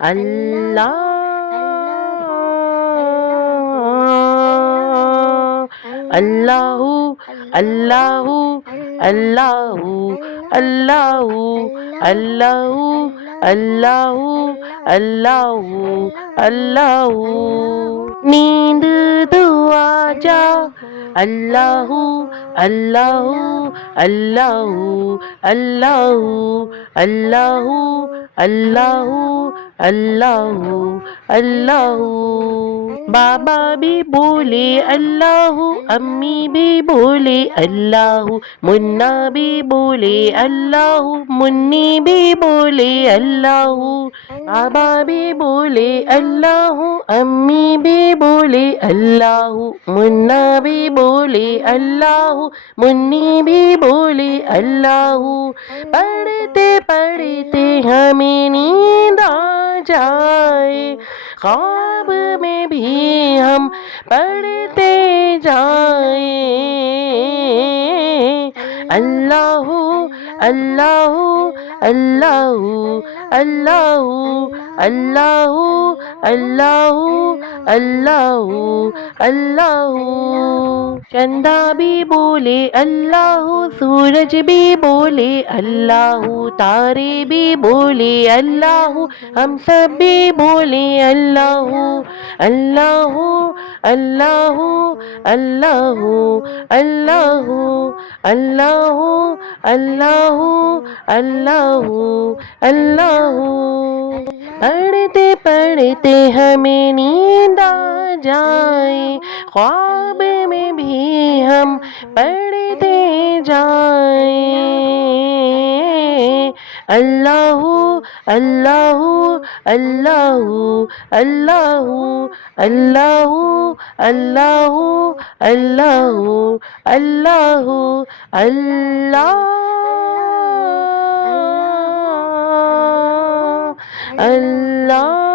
اللہ اللہ اللہ اللہ اللہ اللہ اللہ اللہ نیند تو آجا اللہ اللہ اللہ اللہ اللہ اللہ اللہ اللہ بابا بھی بولے اللہ امی بھی بولے اللہ منا بھی بولے اللہ منی بھی بولے اللہ بابا بھی بولے اللہ امی بھی بولے اللہ منا بھی بولے اللہ منی بھی بولے اللہ پڑھتے پڑھتے ہمیں نیند آ جائے خواب میں بھی ہم پڑھتے جائیں اللہ اللہ اللہ اللہ اللہ اللہ اللہ اللہ چندہ بھی بولے اللہ سورج بھی بولے اللہ تارے بھی بولے اللہ ہم سب بھی بولے اللہ اللہ اللہ اللہ اللہ اللہ اللہ اللہ اللہ پڑھتے پڑھتے ہمیں نیند آ جائے خواب میں بھی ہم پڑھتے جائیں اللہ اللہ اللہ اللہ اللہ اللہ اللہ اللہ اللہ اللہ